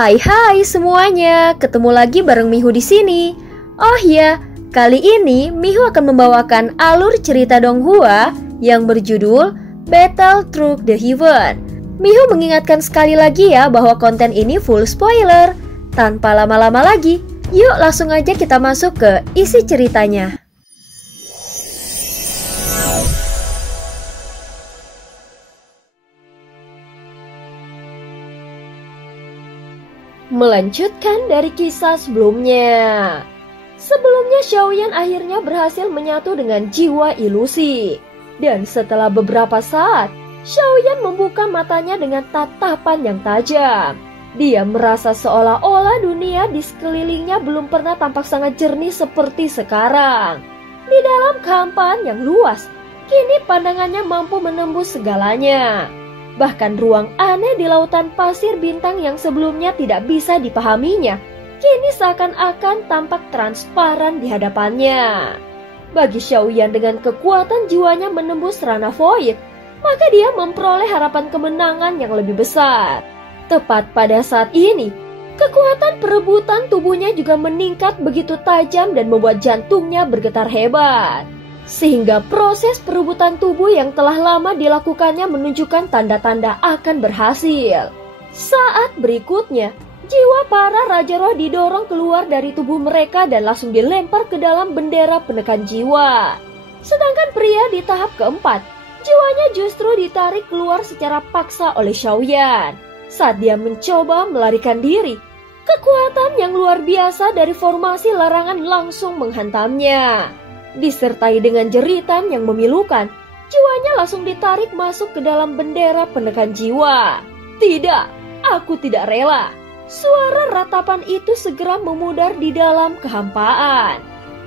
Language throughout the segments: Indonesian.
Hai semuanya, ketemu lagi bareng Mihu di sini. Oh ya, kali ini Mihu akan membawakan alur cerita Donghua yang berjudul Battle Through the Heaven. Mihu mengingatkan sekali lagi ya bahwa konten ini full spoiler. Tanpa lama-lama lagi, yuk langsung aja kita masuk ke isi ceritanya. Melanjutkan dari kisah sebelumnya. Sebelumnya Xiaoyan akhirnya berhasil menyatu dengan jiwa ilusi. Dan setelah beberapa saat, Xiaoyan membuka matanya dengan tatapan yang tajam. Dia merasa seolah-olah dunia di sekelilingnya belum pernah tampak sangat jernih seperti sekarang. Di dalam kehampaan yang luas, kini pandangannya mampu menembus segalanya. Bahkan ruang aneh di lautan pasir bintang yang sebelumnya tidak bisa dipahaminya, kini seakan-akan tampak transparan di hadapannya. Bagi Xiaoyan dengan kekuatan jiwanya menembus ranah void, maka dia memperoleh harapan kemenangan yang lebih besar. Tepat pada saat ini, kekuatan perebutan tubuhnya juga meningkat begitu tajam dan membuat jantungnya bergetar hebat. Sehingga proses perebutan tubuh yang telah lama dilakukannya menunjukkan tanda-tanda akan berhasil. Saat berikutnya, jiwa para Raja Roh didorong keluar dari tubuh mereka dan langsung dilempar ke dalam bendera penekan jiwa. Sedangkan pria di tahap keempat, jiwanya justru ditarik keluar secara paksa oleh Xiaoyan. Saat dia mencoba melarikan diri, kekuatan yang luar biasa dari formasi larangan langsung menghantamnya. Disertai dengan jeritan yang memilukan, jiwanya langsung ditarik masuk ke dalam bendera penekan jiwa. Tidak, aku tidak rela. Suara ratapan itu segera memudar di dalam kehampaan.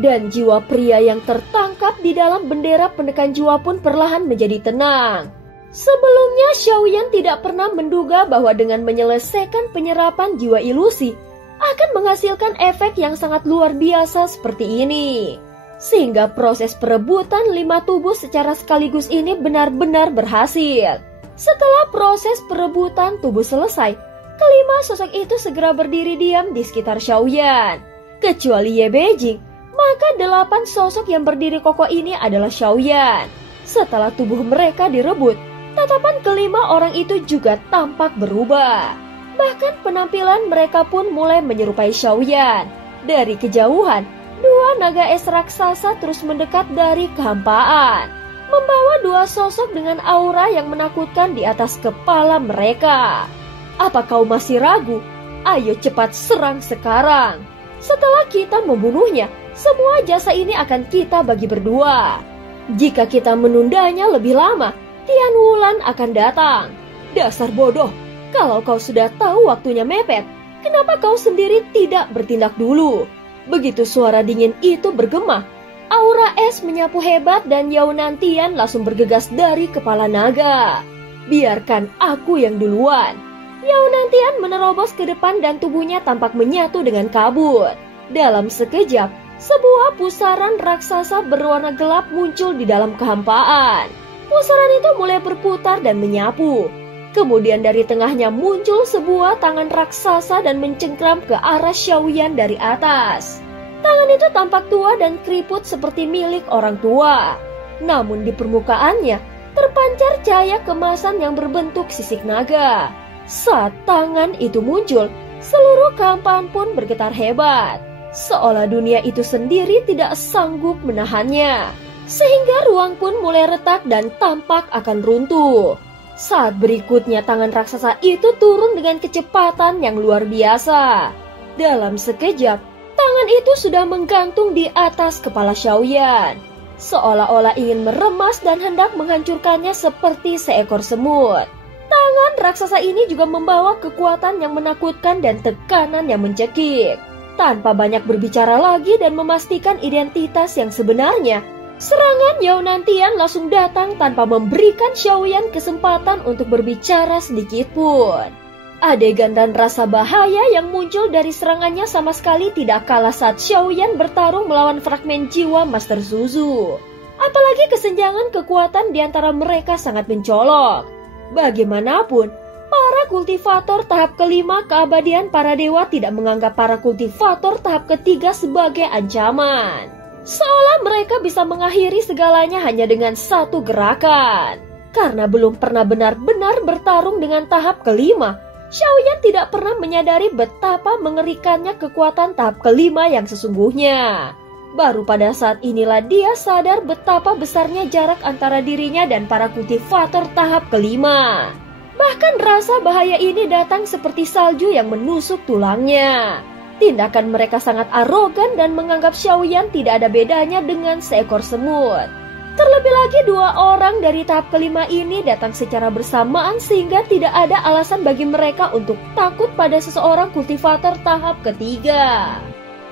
Dan jiwa pria yang tertangkap di dalam bendera penekan jiwa pun perlahan menjadi tenang. Sebelumnya Xiaoyan tidak pernah menduga bahwa dengan menyelesaikan penyerapan jiwa ilusi akan menghasilkan efek yang sangat luar biasa seperti ini. Sehingga proses perebutan 5 tubuh secara sekaligus ini benar-benar berhasil. Setelah proses perebutan tubuh selesai, kelima sosok itu segera berdiri diam di sekitar Xiaoyan. Kecuali Ye Beijing, maka 8 sosok yang berdiri kokoh ini adalah Xiaoyan. Setelah tubuh mereka direbut, tatapan kelima orang itu juga tampak berubah. Bahkan penampilan mereka pun mulai menyerupai Xiaoyan. Dari kejauhan, 2 naga es raksasa terus mendekat dari kehampaan, membawa 2 sosok dengan aura yang menakutkan di atas kepala mereka. Apa kau masih ragu? Ayo cepat serang sekarang. Setelah kita membunuhnya, semua jasa ini akan kita bagi berdua. Jika kita menundanya lebih lama, Tian Wulan akan datang. Dasar bodoh, kalau kau sudah tahu waktunya mepet, kenapa kau sendiri tidak bertindak dulu? Begitu suara dingin itu bergema, aura es menyapu hebat dan Yao Nantian langsung bergegas dari kepala naga. Biarkan aku yang duluan. Yao Nantian menerobos ke depan dan tubuhnya tampak menyatu dengan kabut. Dalam sekejap, sebuah pusaran raksasa berwarna gelap muncul di dalam kehampaan. Pusaran itu mulai berputar dan menyapu. Kemudian dari tengahnya muncul sebuah tangan raksasa dan mencengkram ke arah Xiaoyan dari atas. Tangan itu tampak tua dan keriput seperti milik orang tua. Namun di permukaannya terpancar cahaya kemasan yang berbentuk sisik naga. Saat tangan itu muncul, seluruh kehampaan pun bergetar hebat. Seolah dunia itu sendiri tidak sanggup menahannya. Sehingga ruang pun mulai retak dan tampak akan runtuh. Saat berikutnya tangan raksasa itu turun dengan kecepatan yang luar biasa. Dalam sekejap, tangan itu sudah menggantung di atas kepala Xiaoyan. Seolah-olah ingin meremas dan hendak menghancurkannya seperti seekor semut. Tangan raksasa ini juga membawa kekuatan yang menakutkan dan tekanan yang mencekik. Tanpa banyak berbicara lagi dan memastikan identitas yang sebenarnya, serangan Yao Nantian langsung datang tanpa memberikan Xiaoyan kesempatan untuk berbicara sedikit pun. Adegan dan rasa bahaya yang muncul dari serangannya sama sekali tidak kalah saat Xiaoyan bertarung melawan fragmen jiwa Master Zuzu. Apalagi kesenjangan kekuatan di antara mereka sangat mencolok. Bagaimanapun, para para kultivator tahap kelima keabadian para dewa tidak menganggap para kultivator tahap ketiga sebagai ancaman. Seolah mereka bisa mengakhiri segalanya hanya dengan satu gerakan. Karena belum pernah benar-benar bertarung dengan tahap kelima, Xiaoyan tidak pernah menyadari betapa mengerikannya kekuatan tahap kelima yang sesungguhnya. Baru pada saat inilah dia sadar betapa besarnya jarak antara dirinya dan para kultivator tahap kelima. Bahkan rasa bahaya ini datang seperti salju yang menusuk tulangnya. Tindakan mereka sangat arogan dan menganggap Xiaoyan tidak ada bedanya dengan seekor semut. Terlebih lagi dua orang dari tahap kelima ini datang secara bersamaan sehingga tidak ada alasan bagi mereka untuk takut pada seseorang kultivator tahap ketiga.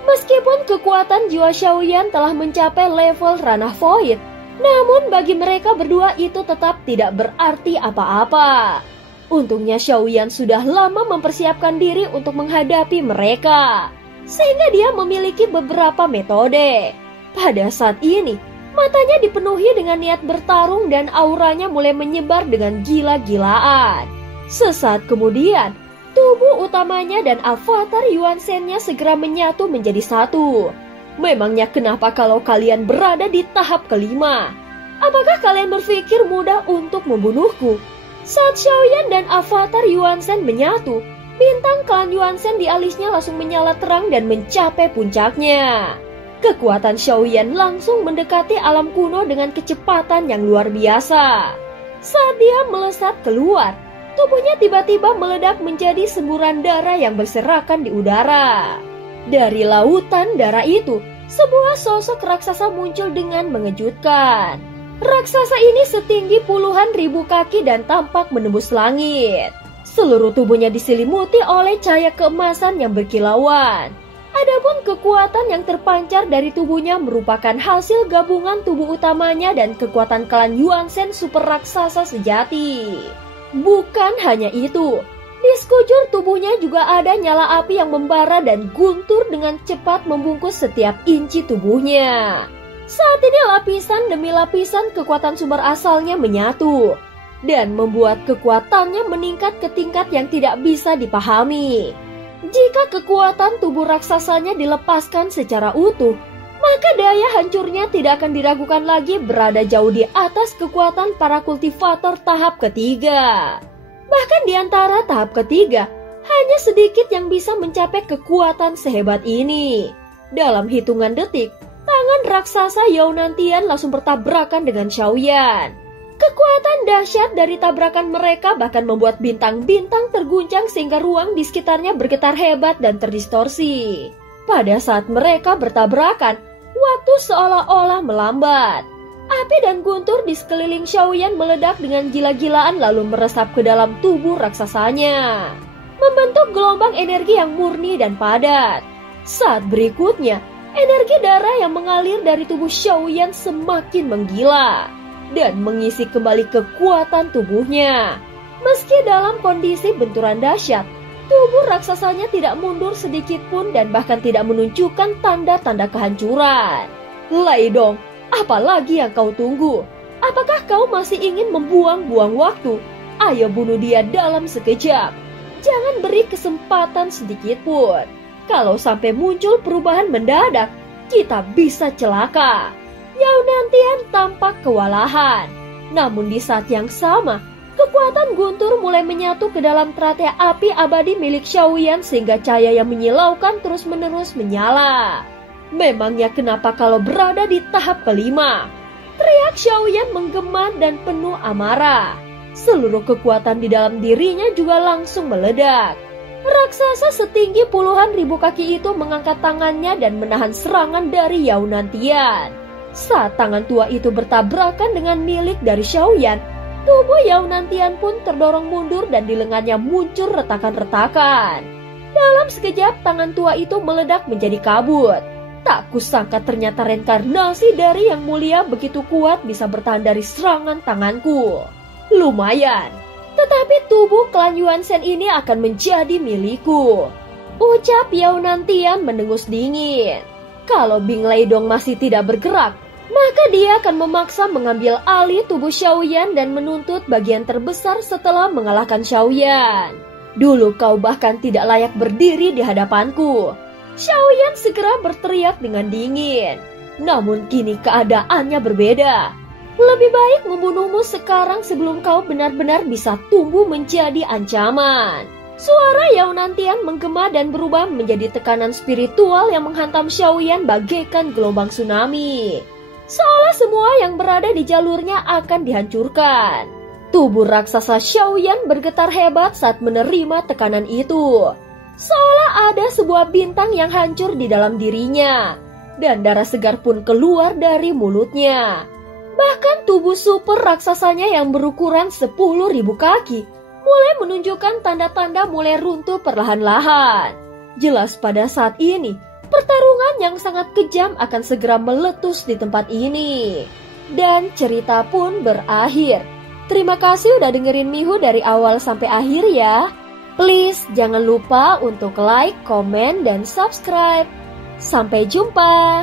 Meskipun kekuatan jiwa Xiaoyan telah mencapai level ranah void, namun bagi mereka berdua itu tetap tidak berarti apa-apa. Untungnya Xiaoyan sudah lama mempersiapkan diri untuk menghadapi mereka, sehingga dia memiliki beberapa metode. Pada saat ini, matanya dipenuhi dengan niat bertarung dan auranya mulai menyebar dengan gila-gilaan. Sesaat kemudian, tubuh utamanya dan avatar Yuan Shen-nya segera menyatu menjadi satu. Memangnya kenapa kalau kalian berada di tahap kelima? Apakah kalian berpikir mudah untuk membunuhku? Saat Xiaoyan dan avatar Yuan Shen menyatu, bintang klan Yuan Shen di alisnya langsung menyala terang dan mencapai puncaknya. Kekuatan Xiaoyan langsung mendekati alam kuno dengan kecepatan yang luar biasa. Saat dia melesat keluar, tubuhnya tiba-tiba meledak menjadi semburan darah yang berserakan di udara. Dari lautan darah itu, sebuah sosok raksasa muncul dengan mengejutkan. Raksasa ini setinggi puluhan ribu kaki dan tampak menembus langit. Seluruh tubuhnya diselimuti oleh cahaya keemasan yang berkilauan. Adapun kekuatan yang terpancar dari tubuhnya merupakan hasil gabungan tubuh utamanya dan kekuatan klan Yuan Shen super raksasa sejati. Bukan hanya itu, di sekujur tubuhnya juga ada nyala api yang membara dan guntur dengan cepat membungkus setiap inci tubuhnya. Saat ini lapisan demi lapisan kekuatan sumber asalnya menyatu dan membuat kekuatannya meningkat ke tingkat yang tidak bisa dipahami. Jika kekuatan tubuh raksasanya dilepaskan secara utuh, maka daya hancurnya tidak akan diragukan lagi berada jauh di atas kekuatan para kultivator tahap ketiga. Bahkan di antara tahap ketiga, hanya sedikit yang bisa mencapai kekuatan sehebat ini. Dalam hitungan detik, tangan raksasa Yao Nantian langsung bertabrakan dengan Xiaoyan. Kekuatan dahsyat dari tabrakan mereka bahkan membuat bintang-bintang terguncang sehingga ruang di sekitarnya bergetar hebat dan terdistorsi. Pada saat mereka bertabrakan, waktu seolah-olah melambat. Api dan guntur di sekeliling Xiaoyan meledak dengan gila-gilaan lalu meresap ke dalam tubuh raksasanya, membentuk gelombang energi yang murni dan padat. Saat berikutnya, energi darah yang mengalir dari tubuh Xiaoyan semakin menggila dan mengisi kembali kekuatan tubuhnya. Meski dalam kondisi benturan dahsyat, tubuh raksasanya tidak mundur sedikit pun dan bahkan tidak menunjukkan tanda-tanda kehancuran. Lei Dong, apalagi yang kau tunggu? Apakah kau masih ingin membuang-buang waktu? Ayo bunuh dia dalam sekejap. Jangan beri kesempatan sedikit pun. Kalau sampai muncul perubahan mendadak, kita bisa celaka. Yao Nantian tampak kewalahan. Namun di saat yang sama, kekuatan guntur mulai menyatu ke dalam teratai api abadi milik Xiaoyan sehingga cahaya yang menyilaukan terus-menerus menyala. Memangnya kenapa kalau berada di tahap kelima? Teriak Xiaoyan menggema dan penuh amarah. Seluruh kekuatan di dalam dirinya juga langsung meledak. Raksasa setinggi puluhan ribu kaki itu mengangkat tangannya dan menahan serangan dari Yao Nantian. Saat tangan tua itu bertabrakan dengan milik dari Xiaoyan, tubuh Yao Nantian pun terdorong mundur dan di lengannya muncul retakan-retakan. Dalam sekejap tangan tua itu meledak menjadi kabut. Tak kusangka ternyata reinkarnasi dari yang mulia begitu kuat bisa bertahan dari serangan tanganku. Lumayan, tetapi tubuh klan Yuan Shen ini akan menjadi milikku, ucap Yao Nantian mendengus dingin. Kalau Bing Lei Dong masih tidak bergerak, maka dia akan memaksa mengambil alih tubuh Xiaoyan dan menuntut bagian terbesar setelah mengalahkan Xiaoyan. Dulu kau bahkan tidak layak berdiri di hadapanku." Xiaoyan segera berteriak dengan dingin. Namun kini keadaannya berbeda. Lebih baik membunuhmu sekarang sebelum kau benar-benar bisa tumbuh menjadi ancaman. Suara Yao Nantian menggema dan berubah menjadi tekanan spiritual yang menghantam Xiaoyan bagaikan gelombang tsunami. Seolah semua yang berada di jalurnya akan dihancurkan. Tubuh raksasa Xiaoyan bergetar hebat saat menerima tekanan itu. Seolah ada sebuah bintang yang hancur di dalam dirinya, dan darah segar pun keluar dari mulutnya. Bahkan tubuh super raksasanya yang berukuran 10.000 kaki mulai menunjukkan tanda-tanda mulai runtuh perlahan-lahan. Jelas pada saat ini, pertarungan yang sangat kejam akan segera meletus di tempat ini. Dan cerita pun berakhir. Terima kasih udah dengerin Mihu dari awal sampai akhir ya. Please jangan lupa untuk like, komen, dan subscribe. Sampai jumpa.